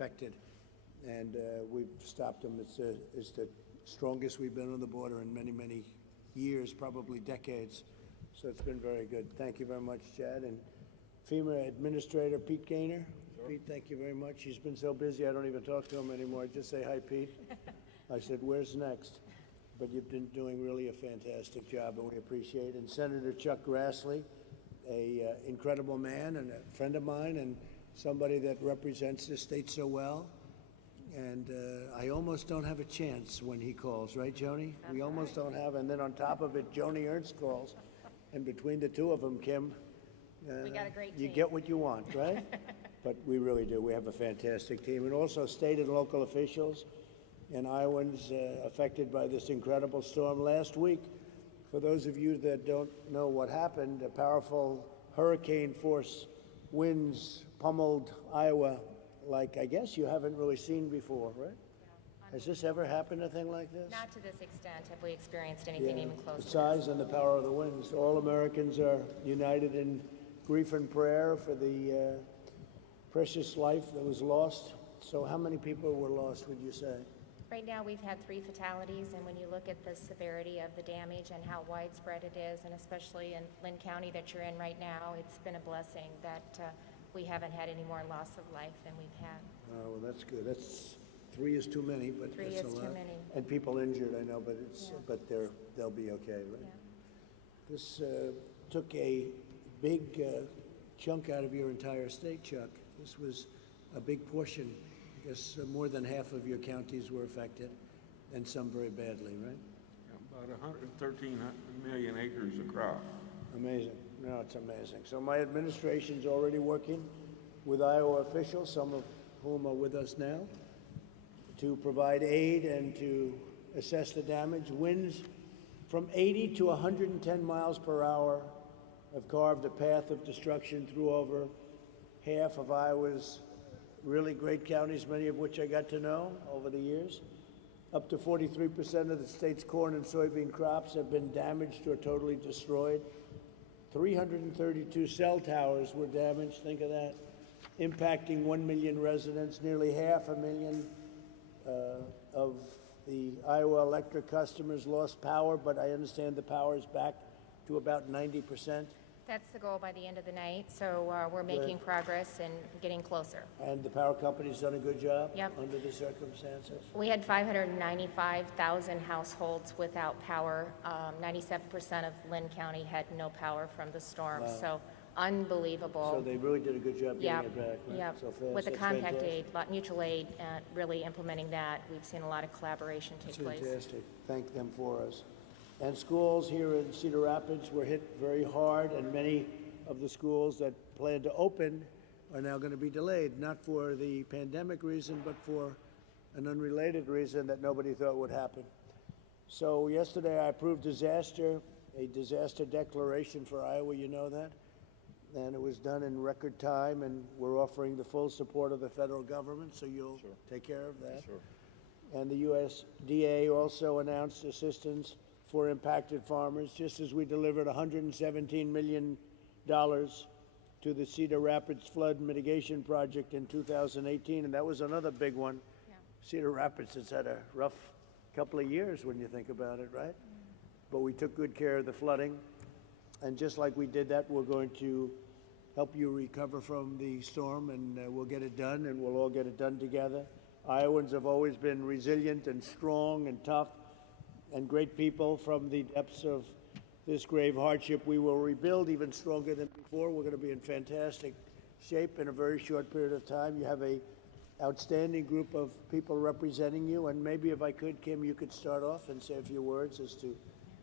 affected, and we've stopped them. It's the strongest we've been on the border in many, many years, probably decades. So it's been very good. Thank you very much, Chad. And FEMA Administrator Pete Gaynor. Sure. Pete, thank you very much. He's been so busy I don't even talk to him anymore. I just say, hi, Pete. I said, where's next? But you've been doing really a fantastic job, and we appreciate it. And Senator Chuck Grassley, a incredible man and a friend of mine, and somebody that represents the state so well. And I almost don't have a chance when he calls, right, Joni? That's we almost right. don't have, and then on top of it, Joni Ernst calls. And between the two of them, Kim, we got a great you team. get what you want, right? But we really do. We have a fantastic team. And also state and local officials and Iowans affected by this incredible storm last week. For those of you that don't know what happened, a powerful hurricane force winds pummeled Iowa like I guess you haven't really seen before, right? Yeah, Has this ever happened, a thing like this? not to this extent have we experienced anything even close The to size this. and the power of the winds. All Americans are united in grief and prayer for the precious life that was lost. So how many people were lost, would you say? Right now, we've had 3 fatalities, and when you look at the severity of the damage and how widespread it is, and especially in Lynn County that you're in right now, it's been a blessing that we haven't had any more loss of life than we've had. Oh, well, that's good. That's 3 is too many, but 3 that's is a too lot. many. And people injured, I know, but Yeah. but they'll be okay, right? Yeah. This took a big chunk out of your entire state, Chuck. This was a big portion. I guess more than half of your counties were affected, and some very badly, right? About 113 million acres of crop. Amazing. No, it's amazing. So my administration's already working with Iowa officials, some of whom are with us now, to provide aid and to assess the damage. Winds from 80 to 110 miles per hour have carved a path of destruction through over half of Iowa's really great counties, many of which I got to know over the years. Up to 43% of the state's corn and soybean crops have been damaged or totally destroyed. 332 cell towers were damaged, think of that, impacting 1 million residents. Nearly 500,000 of the Iowa electric customers lost power, but I understand the power is back to about 90%. That's the goal by the end of the night, so we're making progress and getting closer. And the power company's done a good job Yep. under the circumstances. We had 595,000 households without power. 97% of Lynn County had no power from the storm, so unbelievable. So they really did a good job getting Yep, it back, right? yep. So fast. With the That's compact fantastic. aid, mutual aid, really implementing that, we've seen a lot of collaboration take That's place. fantastic. Thank them for us. And schools here in Cedar Rapids were hit very hard, and many of the schools that planned to open are now going to be delayed, not for the pandemic reason, but for an unrelated reason that nobody thought would happen. So yesterday I approved a disaster declaration for Iowa, you know that? And it was done in record time, and we're offering the full support of the federal government, so you'll take care of that. Sure. And the USDA also announced assistance for impacted farmers, just as we delivered $117 million to the Cedar Rapids Flood Mitigation Project in 2018, and that was another big one. Yeah. Cedar Rapids has had a rough couple of years when you think about it, right? But we took good care of the flooding, and just like we did that, we're going to help you recover from the storm, and we'll get it done, and we'll all get it done together. Iowans have always been resilient and strong and tough and great people. From the depths of this grave hardship, we will rebuild even stronger than before. We're going to be in fantastic shape in a very short period of time. You have a outstanding group of people representing you, and maybe if I could, Kim, you could start off and say a few words as to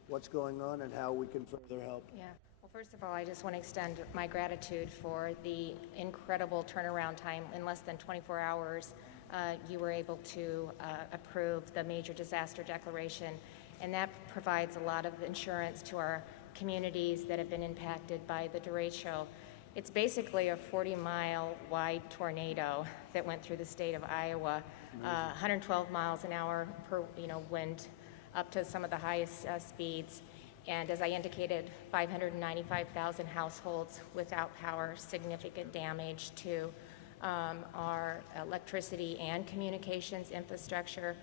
what's going on and how we can further help. Yeah. Well, first of all, I just want to extend my gratitude for the incredible turnaround time. In less than 24 hours, you were able to approve the major disaster declaration, and that provides a lot of insurance to our communities that have been impacted by the derecho. It's basically a 40-mile wide tornado that went through the state of Iowa, 112 miles an hour per wind, up to some of the highest speeds. And as I indicated, 595,000 households without power, significant damage to our electricity and communications infrastructure,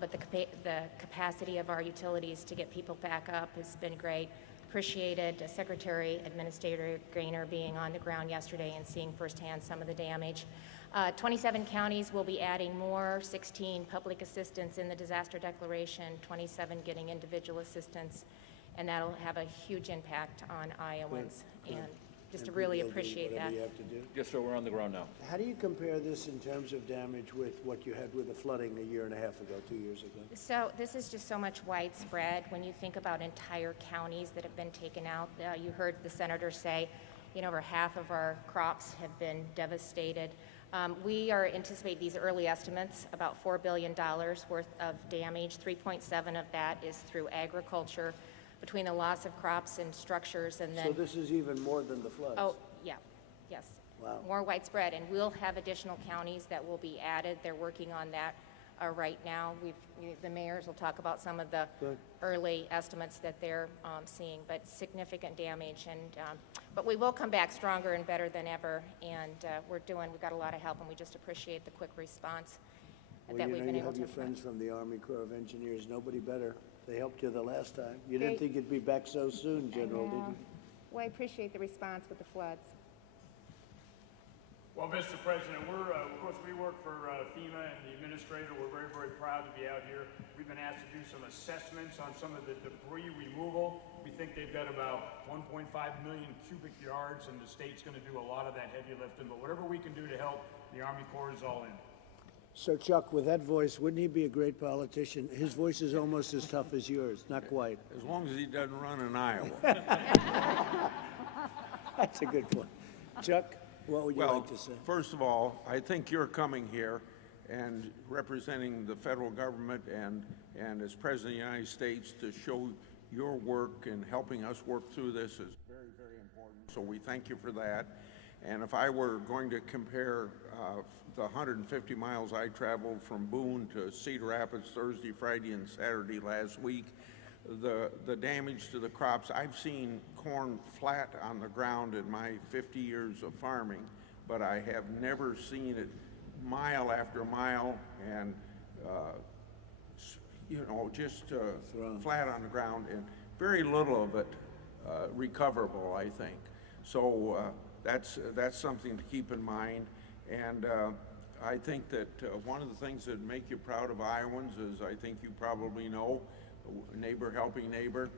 but the capacity of our utilities to get people back up has been great. Appreciated Secretary Administrator Gaynor being on the ground yesterday and seeing firsthand some of the damage. 27 counties will be adding more, 16 public assistance in the disaster declaration, 27 getting individual assistance, and that'll have a huge impact on Iowans. Good. And just to And really we'll do appreciate that. whatever you have to do. Yes, sir, we're on the ground now. How do you compare this in terms of damage with what you had with the flooding a year and a half ago, 2 years ago? So this is just so much widespread when you think about entire counties that have been taken out. You heard the senator say, over half of our crops have been devastated. We are anticipating these early estimates, about $4 billion worth of damage. 3.7 of that is through agriculture, between the loss of crops and structures, and then. So this is even more than the floods? Oh, yeah, yes. Wow. More widespread, and we'll have additional counties that will be added. They're working on that right now. The mayors will talk about some of the Good. early estimates that they're seeing, but significant damage. But we will come back stronger and better than ever, and we've got a lot of help, and we just appreciate the quick response Well, that we've been you able have to. your friends from the Army Corps of Engineers, nobody better. They helped you the last time. You They- didn't think you'd be back so soon, General, did you? Well, I appreciate the response with the floods. Well, Mr. President, of course, we work for FEMA and the administrator. We're very, very proud to be out here. We've been asked to do some assessments on some of the debris removal. We think they've got about 1.5 million cubic yards, and the state's going to do a lot of that heavy lifting. But whatever we can do to help, the Army Corps is all in. So Chuck, with that voice, wouldn't he be a great politician? His voice is almost as tough as yours, not quite. As long as he doesn't run in Iowa. That's a good point. Chuck, what would you Well, like to say? first of all, I think you're coming here and representing the federal government and as President of the United States to show your work and helping us work through this is very, very important. So we thank you for that. And if I were going to compare the 150 miles I traveled from Boone to Cedar Rapids Thursday, Friday, and Saturday last week, the damage to the crops, I've seen corn flat on the ground in my 50 years of farming, but I have never seen it mile after mile and, just flat on the ground, and very little of it recoverable, I think. So that's something to keep in mind. And I think that one of the things that make you proud of Iowans is, I think you probably know, neighbor helping neighbor,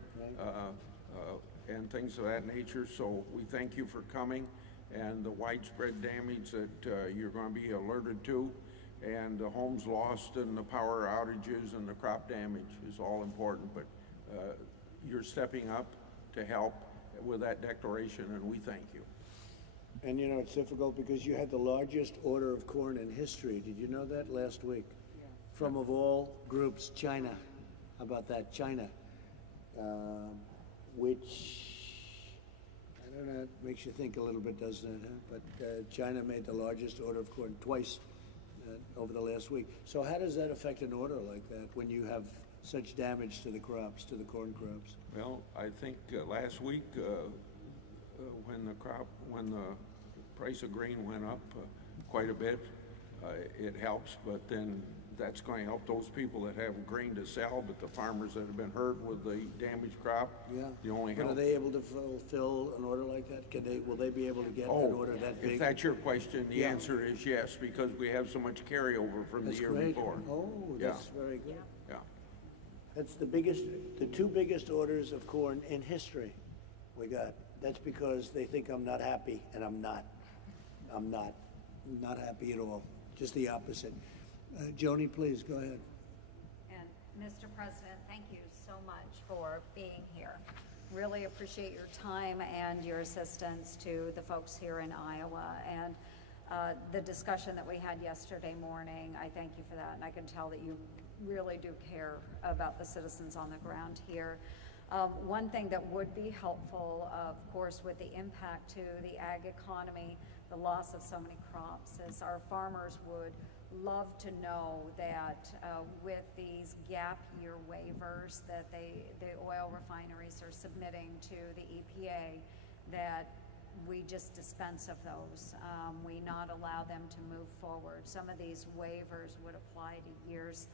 and things of that nature. So we thank you for coming, and the widespread damage that you're going to be alerted to, and the homes lost and the power outages and the crop damage is all important. But you're stepping up to help with that declaration, and we thank you. And it's difficult because you had the largest order of corn in history. Did you know that last week? Yeah. From of all groups, China. How about that, China? Which, I don't know, it makes you think a little bit, doesn't it? Huh? But China made the largest order of corn twice over the last week. So how does that affect an order like that when you have such damage to the crops, to the corn crops? Well, I think last week when the price of grain went up quite a bit, it helps, but then that's going to help those people that have grain to sell, but the farmers that have been hurt with the damaged crop, Yeah. the only But help. are they able to fulfill an order like that? Will they be able to get an order that big? If that's your question, the Yeah. answer is yes, because we have so much carryover from the That's year great. before. Oh, Yeah. that's very good. Yeah. That's the two biggest orders of corn in history we got. That's because they think I'm not happy, and I'm not. I'm not happy at all. Just the opposite. Joni, please, go ahead. And Mr. President, thank you so much for being here. Really appreciate your time and your assistance to the folks here in Iowa. And the discussion that we had yesterday morning, I thank you for that. And I can tell that you really do care about the citizens on the ground here. One thing that would be helpful, of course, with the impact to the ag economy, the loss of so many crops, is our farmers would love to know that with these gap year waivers that the oil refineries are submitting to the EPA, that we just dispense of those. We not allow them to move forward. Some of these waivers would apply to years,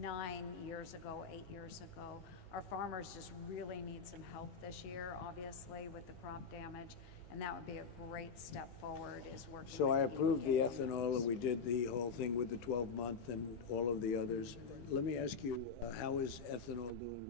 9 years ago, 8 years ago. Our farmers just really need some help this year, obviously, with the crop damage, and that would be a great step forward, is working So with I approved the EPA. ethanol, and we did the whole thing with the 12-month and all of the others. Let me ask you, how is ethanol doing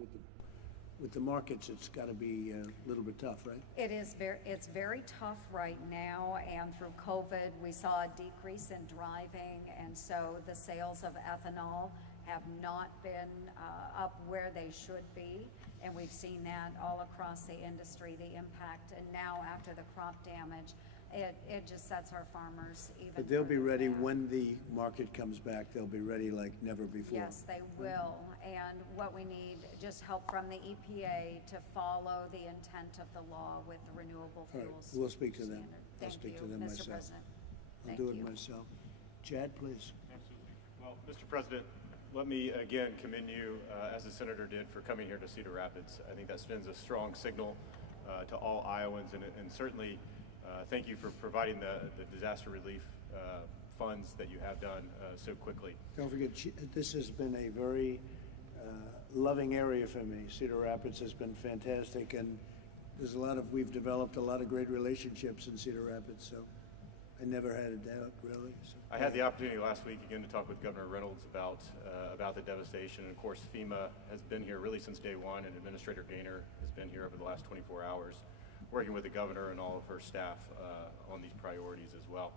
with the markets? It's got to be a little bit tough, right? It's very tough right now, and through COVID, we saw a decrease in driving, and so the sales of ethanol have not been up where they should be, and we've seen that all across the industry, the impact, and now after the crop damage, it just sets our farmers even But they'll be further ready back. when the market comes back. They'll be ready like never before. Yes, they will, and what we need, just help from the EPA to follow the intent of the law with the renewable All right, fuels. we'll speak to them. standard. I'll Thank speak you, to them Mr. myself. President. I'll Thank do it you. myself. Chad, please. Absolutely. Well, Mr. President, let me again commend you, as the senator did, for coming here to Cedar Rapids. I think that sends a strong signal to all Iowans, and certainly thank you for providing the disaster relief funds that you have done so quickly. Don't forget, this has been a very loving area for me. Cedar Rapids has been fantastic, and we've developed a lot of great relationships in Cedar Rapids, so I never had a doubt, really. So, I had the opportunity last week again to talk with Governor Reynolds about the devastation. And of course, FEMA has been here really since day one, and Administrator Gaynor has been here over the last 24 hours, working with the governor and all of her staff on these priorities as well.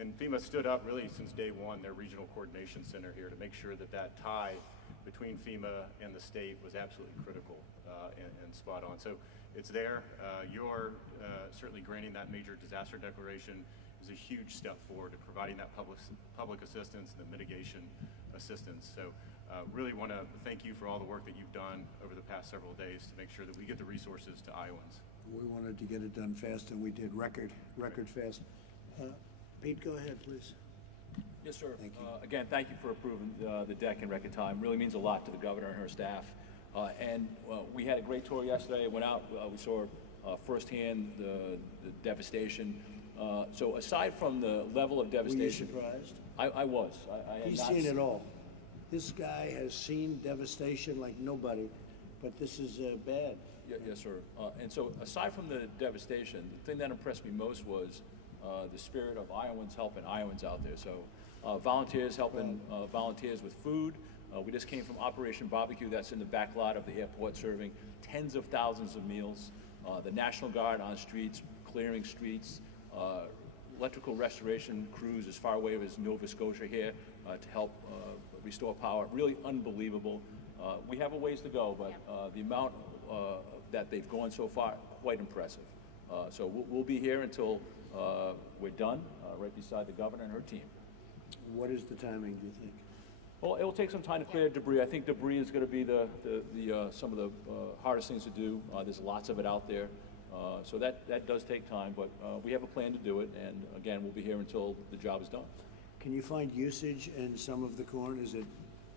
And FEMA stood up really since day one, their regional coordination center here, to make sure that that tie between FEMA and the state was absolutely critical and spot on. So it's there. You're certainly granting that major disaster declaration is a huge step forward to providing that public assistance and the mitigation assistance. So really want to thank you for all the work that you've done over the past several days to make sure that we get the resources to Iowans. we wanted to get it done fast, and we did record fast. Pete, go ahead, please. Yes, sir. Thank you. Again, thank you for approving the deck in record time. Really means a lot to the governor and her staff. We had a great tour yesterday. Went out, we saw firsthand the devastation. So aside from the level of Were you devastation, surprised? I was. I had He's not seen it s- all. This guy has seen devastation like nobody, but this is bad. Yes, sir. And so aside from the devastation, the thing that impressed me most was the spirit of Iowans helping Iowans out there. So volunteers helping volunteers with food. We just came from Operation Barbecue, that's in the back lot of the airport, serving tens of thousands of meals. The National Guard on streets, clearing streets. Electrical restoration crews as far away as Nova Scotia here to help restore power. Really unbelievable. We have a ways to go, but the amount that they've gone so far, quite impressive. So we'll be here until we're done, right beside the governor and her team. What is the timing, do you think? Well, it'll take some time to clear debris. I think debris is going to be some of the hardest things to do. There's lots of it out there. So that does take time, but we have a plan to do it, and again, we'll be here until the job is done. Can you find usage in some of the corn? Is it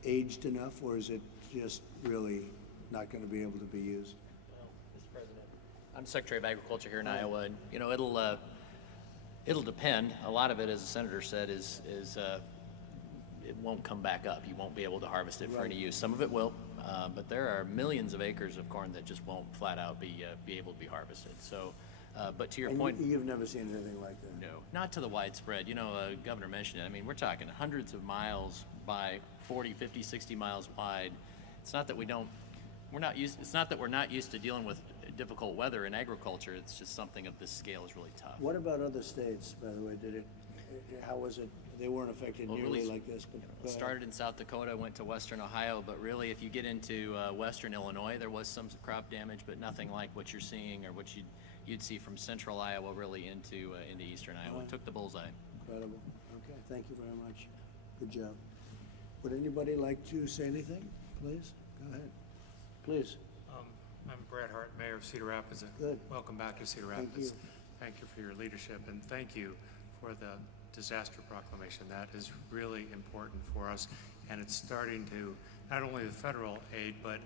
aged enough, or is it just really not going to be able to be used? Well, Mr. President, I'm Secretary of Agriculture here in Iowa, and it'll depend. A lot of it, as the senator said, is it won't come back up. You won't be able to harvest it for any use. Some of it will, but there are millions of acres of corn that just won't flat out be able to be harvested. So, but to your And point, you've never seen anything like that? no, not to the widespread. Governor mentioned it. I mean, we're talking hundreds of miles by 40, 50, 60 miles wide. It's not that it's not that we're not used to dealing with difficult weather in agriculture. It's just something of this scale is really tough. What about other states, by the way? How was it? They weren't affected Well, nearly really, like this, but It started in South Dakota, went to western Ohio, but really if you get into western Illinois, there was some crop damage, but nothing like what you're seeing or what you'd see from central Iowa really into eastern Iowa. It took the bullseye. incredible. Okay, thank you very much. Good job. Would anybody like to say anything, please? Go ahead. Please. I'm Brad Hart, Mayor of Cedar Rapids. And Good. welcome back to Cedar Thank Rapids. you. Thank you for your leadership, and thank you for the disaster proclamation. That is really important for us, and it's starting to, not only the federal aid, but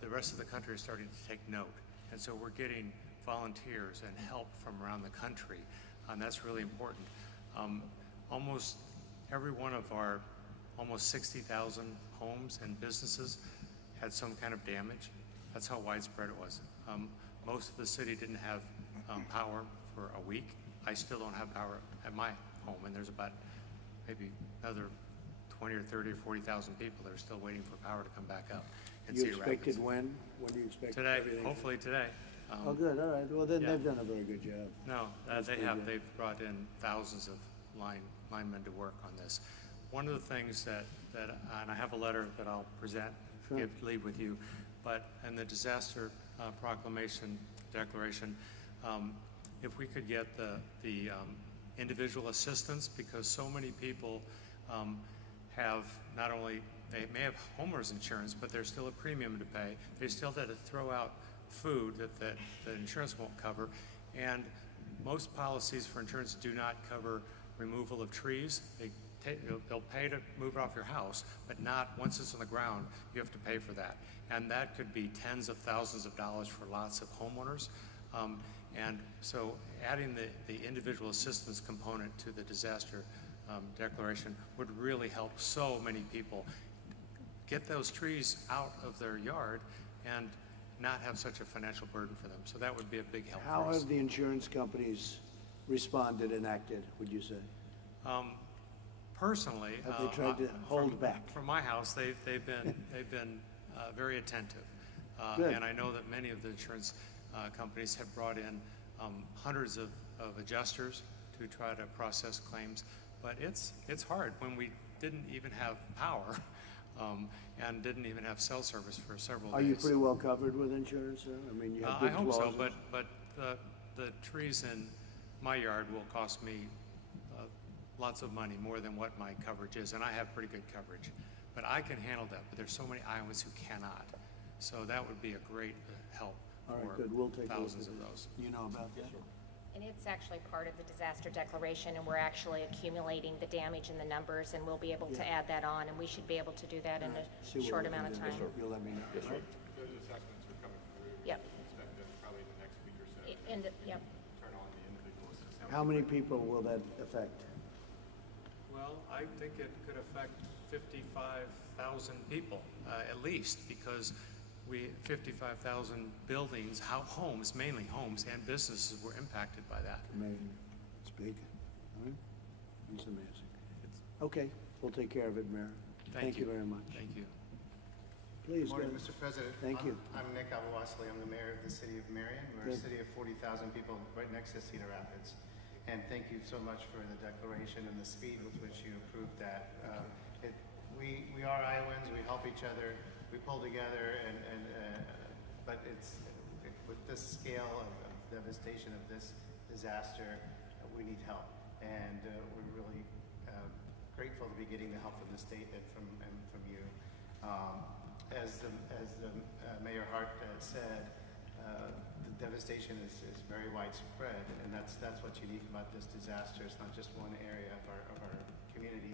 the rest of the country is starting to take note. And so we're getting volunteers and help from around the country, and that's really important. Almost every one of our almost 60,000 homes and businesses had some kind of damage. That's how widespread it was. Most of the city didn't have power for a week. I still don't have power at my home, and there's about maybe another 20 or 30 or 40,000 people that are still waiting for power to come back up in You Cedar Rapids. expected when? When do you expect Today, everything? hopefully today. Oh, good, all right. Well, then yeah. they've done a very good job. No, they have. They've brought in thousands of linemen to work on this. One of the things that and I have a letter that I'll present, Sure. leave with you, but in the disaster declaration, if we could get the individual assistance, because so many people have not only, they may have homeowners insurance, but there's still a premium to pay. They still have to throw out food that insurance won't cover, and most policies for insurance do not cover removal of trees. They'll pay to move it off your house, but not once it's on the ground. You have to pay for that, and that could be tens of thousands of dollars for lots of homeowners. And so adding the individual assistance component to the disaster declaration would really help so many people get those trees out of their yard and not have such a financial burden for them. So that would be a big help How for us. have the insurance companies responded and acted, would you say? Personally, Have they tried to hold back? From my house, they've been very attentive, Good. and I know that many of the insurance companies have brought in hundreds of adjusters to try to process claims. But it's hard when we didn't even have power and didn't even have cell service for several days. Are you pretty well covered with insurance, sir? I mean, you have I good hope so, clauses? but the trees in my yard will cost me lots of money, more than what my coverage is, and I have pretty good coverage. But I can handle that, but there's so many Iowans who cannot. So that would be a great help All right, for good, we'll take a look thousands at of that. those. You know about that? And it's actually part of the disaster declaration, and we're actually accumulating the damage and the numbers, and we'll be able to add that on, and we should be able to do that in See a what short we can amount of do. time. You'll let me know. Yes, sir. right? Those assessments are coming through. Yep. Expect them probably in the next week or so. Yep. Turn on the individual assistance. How many people will that affect? Well, I think it could affect 55,000 people, at least, because 55,000 buildings, homes, mainly homes, and businesses were impacted by that. Amazing. It's big. All right? It's amazing. Okay, we'll take care of it, Mayor. Thank you very much. Thank you. Please, Good morning, go. Mr. President. Thank you. I'm Nick Abouasley. I'm the mayor of the city of Marion. We're a Good. city of 40,000 people right next to Cedar Rapids. And thank you so much for the declaration and the speed with which you approved that. We are Iowans. We help each other. We pull together, but with this scale of devastation of this disaster, we need help. And we're really grateful to be getting the help from the state and from you. As the Mayor Hart said, the devastation is very widespread, and that's what's unique about this disaster. It's not just one area of our community.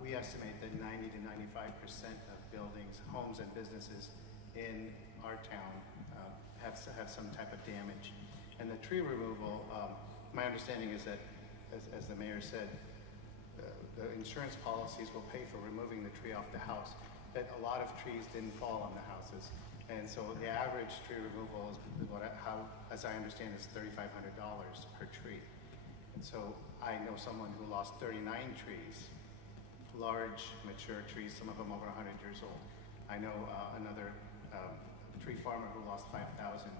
We estimate that 90 to 95% of buildings, homes, and businesses in our town have some type of damage. And the tree removal, my understanding is that, as the mayor said, the insurance policies will pay for removing the tree off the house. That a lot of trees didn't fall on the houses. And so the average tree removal is as I understand, is $3,500 per tree. And so I know someone who lost 39 trees, large, mature trees, some of them over 100 years old. I know another tree farmer who lost 5,000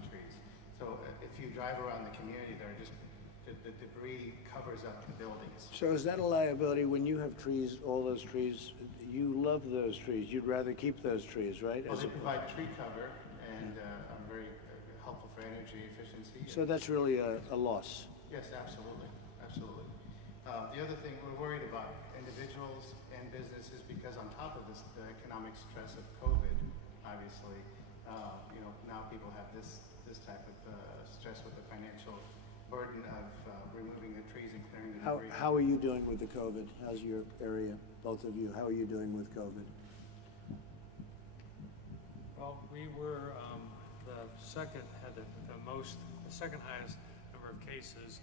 trees. So if you drive around the community, the debris covers up the buildings. So is that a liability when you have trees, all those trees? You love those trees. You'd rather keep those trees, right? Well, they provide tree cover and are very helpful for energy efficiency. So that's really a loss. Yes, absolutely, absolutely. The other thing, we're worried about individuals and businesses because on top of this, the economic stress of COVID, obviously, now people have this type of stress with the financial burden of removing the trees and clearing the debris. How are you doing with the COVID? How's your area, both of you? How are you doing with COVID? Well, we were, the the second highest number of cases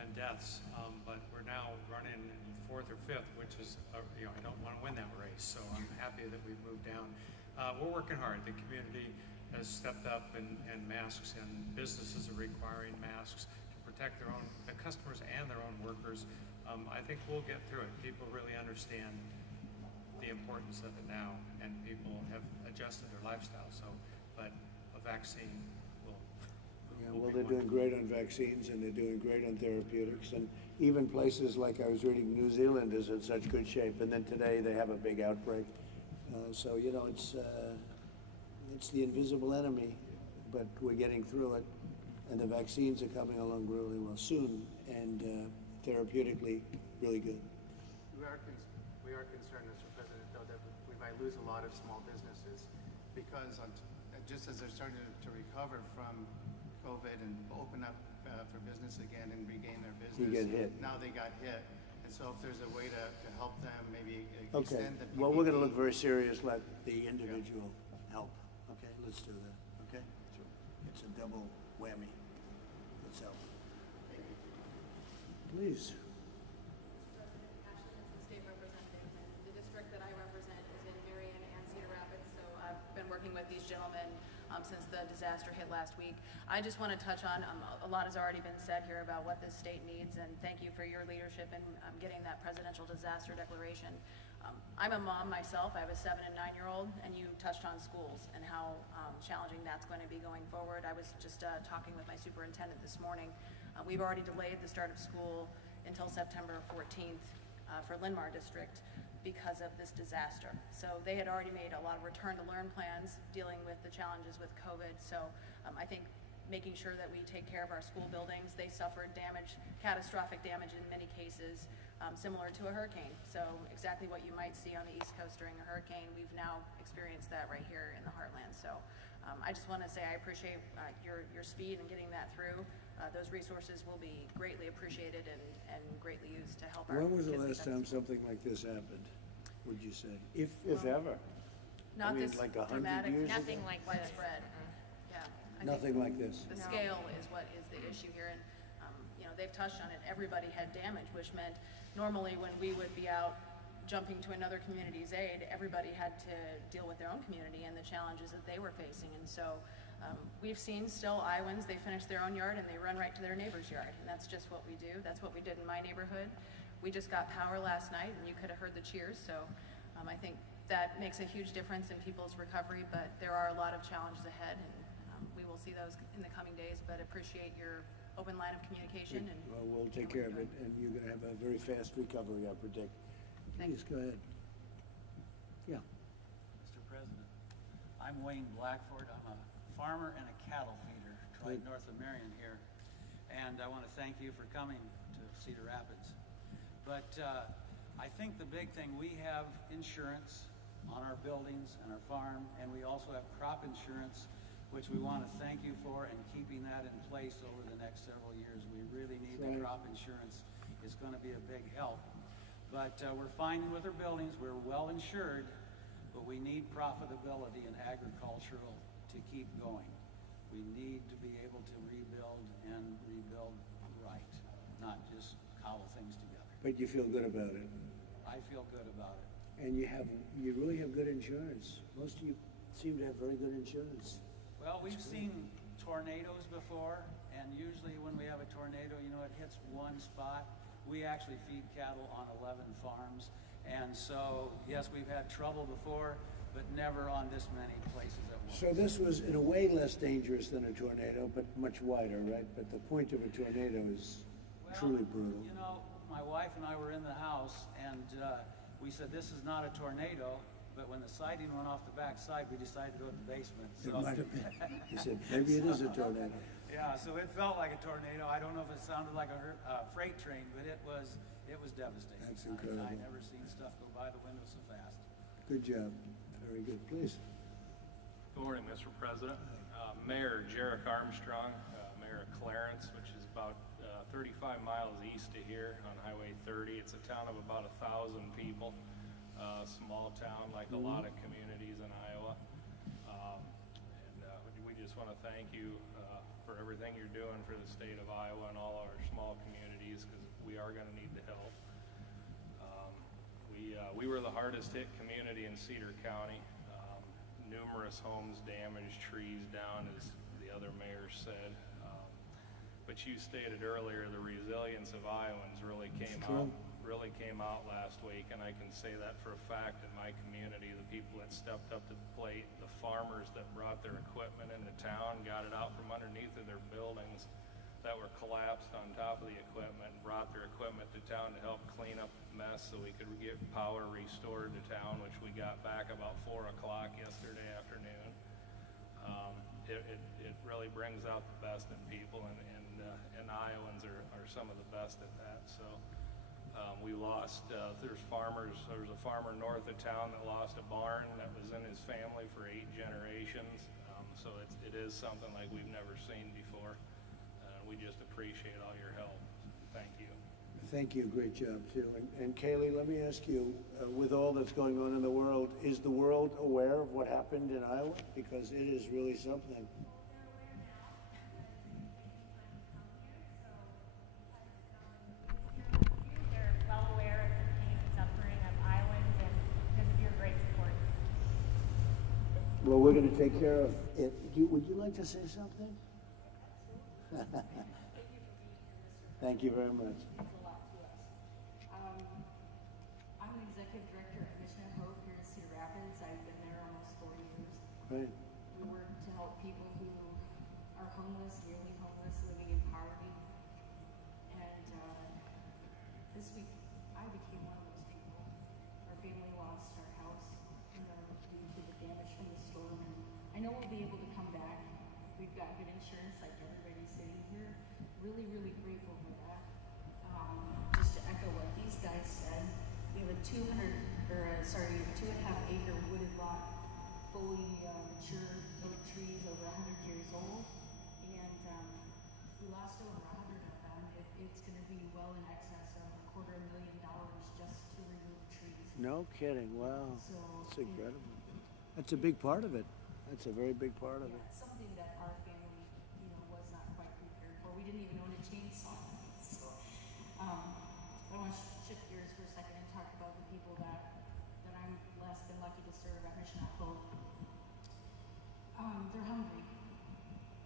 and deaths, but we're now running fourth or fifth, which is, I don't want to win that race, so I'm happy that we've moved down. We're working hard. The community has stepped up and masks, and businesses are requiring masks to protect the customers and their own workers. I think we'll get through it. People really understand the importance of it now, and people have adjusted their lifestyle. But a vaccine will. Yeah, will well, be they're doing wonderful. great on vaccines, and they're doing great on therapeutics, and even places like I was reading, New Zealand is in such good shape, and then today they have a big outbreak. So, it's the invisible enemy, but we're getting through it, and the vaccines are coming along really well soon, and therapeutically, really good. We are concerned, Mr. President, though, that we might lose a lot of small businesses because just as they're starting to recover from COVID and open up for business again and regain their business. You get hit. Now they got hit. And so if there's a way to help them, maybe Okay, extend the PPP. well, we're gonna look very serious, let the individual help, okay? Let's do that, okay? It's a double whammy. Let's help. Please. State representative. The district that I represent is in Marion and Cedar Rapids, so I've been working with these gentlemen since the disaster hit last week. I just want to touch on, a lot has already been said here about what this state needs, and thank you for your leadership in getting that presidential disaster declaration. I'm a mom myself. I have a 7- and 9-year-old, and you touched on schools and how challenging that's going to be going forward. I was just talking with my superintendent this morning. We've already delayed the start of school until September 14th for Linn-Mar District because of this disaster. So they had already made a lot of return to learn plans dealing with the challenges with COVID. So I think making sure that we take care of our school buildings. They suffered damage, catastrophic damage in many cases, similar to a hurricane. So exactly what you might see on the East Coast during a hurricane, we've now experienced that right here in the heartland. So I just want to say I appreciate your speed in getting that through. Those resources will be greatly appreciated and greatly used to help our When was the kids last get time back to school. something like this happened, would you say? If ever? Not I mean, this like 100 dramatic, years ago? Nothing like this. widespread. Yeah. I think Nothing like this? The No. scale is what is the issue here, and they've touched on it. Everybody had damage, which meant normally when we would be out jumping to another community's aid, everybody had to deal with their own community and the challenges that they were facing. And so we've seen still Iowans, they finish their own yard and they run right to their neighbor's yard, and that's just what we do. That's what we did in my neighborhood. We just got power last night, and you could have heard the cheers. So I think that makes a huge difference in people's recovery, but there are a lot of challenges ahead, and we will see those in the coming days, but appreciate your open line of communication. And Well, we'll take what care you're of it, doing. and you're gonna have a very fast recovery, I predict. Thank Please, go ahead. Yeah. Mr. President, I'm Wayne Blackford. I'm a farmer and a cattle feeder right Good. north of Marion here. And I want to thank you for coming to Cedar Rapids. But I think the big thing, we have insurance on our buildings and our farm, and we also have crop insurance, which we want to thank you for, and keeping that in place over the next several years. We really need the Right. crop insurance. It's going to be a big help. But we're fine with our buildings. We're well insured, but we need profitability in agricultural to keep going. We need to be able to rebuild and rebuild right, not just cobble things together. But you feel good about it, I feel good about it. and you really have good insurance. Most of you seem to have very good insurance. Well, we've seen tornadoes before, and usually when we have a tornado, it hits one spot. We actually feed cattle on 11 farms, and so, yes, we've had trouble before, but never on this many places at once. So this was in a way less dangerous than a tornado, but much wider, right? But the point of a tornado is truly brutal. My wife and I were in the house, and we said, this is not a tornado, but when the siding went off the back side, we decided to go to the basement. It might have been. He said, maybe it is a tornado. Yeah, so it felt like a tornado. I don't know if it sounded like a freight train, but it was devastating. That's incredible. I never seen stuff go by the window so fast. Good job. Very good. Please. Good morning, Mr. President. Mayor Jarek Armstrong, Mayor of Clarence, which is about 35 miles east of here on Highway 30. It's a town of about 1,000 people, small town like a lot of communities in Iowa. And we we just want to thank you for everything you're doing for the state of Iowa and all our small communities, because we are going to need the help. We were the hardest hit community in Cedar County. Numerous homes damaged, trees down, as the other mayor said. But you stated earlier, the resilience of Iowans really came out last week, and I can say that for a fact in my community. The people that stepped up to the plate, the farmers that brought their equipment into town, got it out from underneath of their buildings that were collapsed on top of the equipment, brought their equipment to town to help clean up the mess so we could get power restored to town, which we got back about 4 o'clock yesterday afternoon. It really brings out the best in people, and Iowans are some of the best at that. So we lost, there was a farmer north of town that lost a barn that was in his family for 8 generations. So it is something like we've never seen before. We just appreciate all your help. Thank you. Thank you, great job too. And Kaylee, let me ask you, with all that's going on in the world, is the world aware of what happened in Iowa? Because it is really something. They're well aware of the pain and suffering of Iowans, and because of your great support. Well, we're going to take care of it. Would you like to say something? Thank you very much. I'm the executive director at Mission of Hope here in Cedar Rapids. I've been there almost 4 years. Right. We work to help people who are homeless, nearly homeless, living in poverty. And this week, I became one of those people. Our family lost our house due to the damage from the storm. And I know we'll be able to come back. We've got good insurance, like everybody sitting here. Really, really grateful for that. Just to echo what these guys said, we have a 2.5 acre wooded lot, fully mature oak trees over 100 years old, and we lost over 100 of them. It's going to be well in excess of $250,000 just to remove trees. No kidding. Wow. So, That's incredible. That's a big part of it. That's a very big part of it. It's something that our family, was not quite prepared for. We didn't even own a chainsaw. So, I want to shift gears for a second and talk about the people that I'm blessed and lucky to serve at Mission of Hope. They're hungry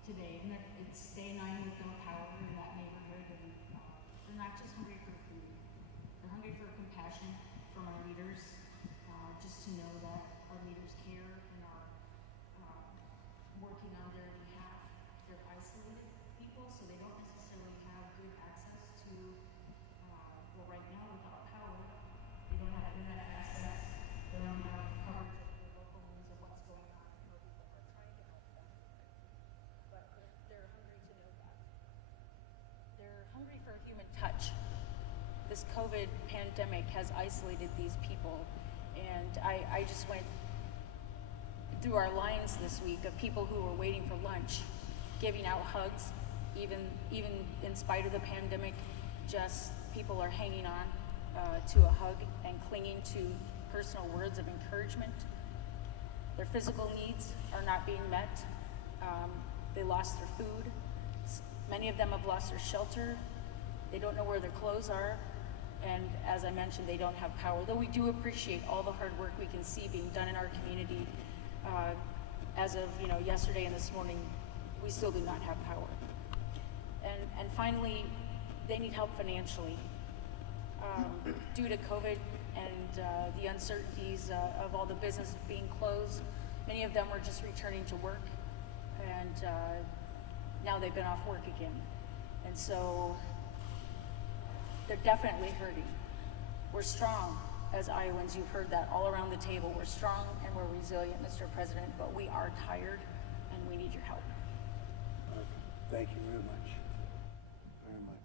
today, and it's day 9 with no power in that neighborhood, and they're not just hungry for food. They're hungry for compassion from our leaders, just to know that our leaders care and are working on their behalf. They're isolated people, so they don't necessarily have good access to, right now without power, they don't have internet access, they don't have coverage of the local news of what's going on. People are trying to help them, but they're hungry to know that. They're hungry for a human touch. This COVID pandemic has isolated these people, and I just went through our lines this week of people who were waiting for lunch, giving out hugs, even in spite of the pandemic. Just people are hanging on to a hug and clinging to personal words of encouragement. Their physical needs are not being met. They lost their food. Many of them have lost their shelter. They don't know where their clothes are. And as I mentioned, they don't have power. Though we do appreciate all the hard work we can see being done in our community, as of yesterday and this morning, we still do not have power. And finally, they need help financially. Due to COVID and the uncertainties of all the business being closed, many of them are just returning to work, and now they've been off work again. And so they're definitely hurting. We're strong as Iowans. You've heard that all around the table. We're strong and we're resilient, Mr. President, but we are tired and we need your help. Thank you very much. Very much.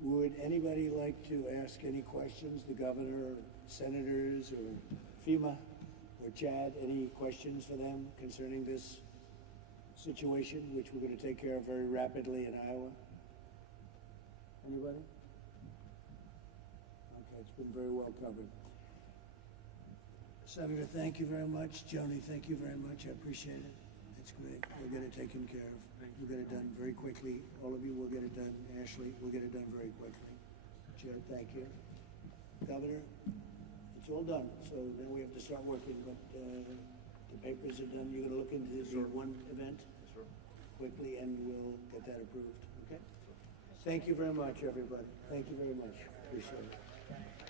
Would anybody like to ask any questions? The governor, senators, or FEMA, or Chad, any questions for them concerning this situation, which we're going to take care of very rapidly in Iowa? Anybody? Okay, it's been very well covered. Senator, thank you very much. Joni, thank you very much. I appreciate it. It's great. Great. We'll get it taken care of. We'll get it done very quickly. All of you will get it done. Ashley, we'll get it done very quickly. Chair, thank you. Governor, it's all done, so now we have to start working, but the papers are done. You're gonna look into the one event quickly, and we'll get that approved, okay? Thank you very much, everybody. Thank you very much. Appreciate it.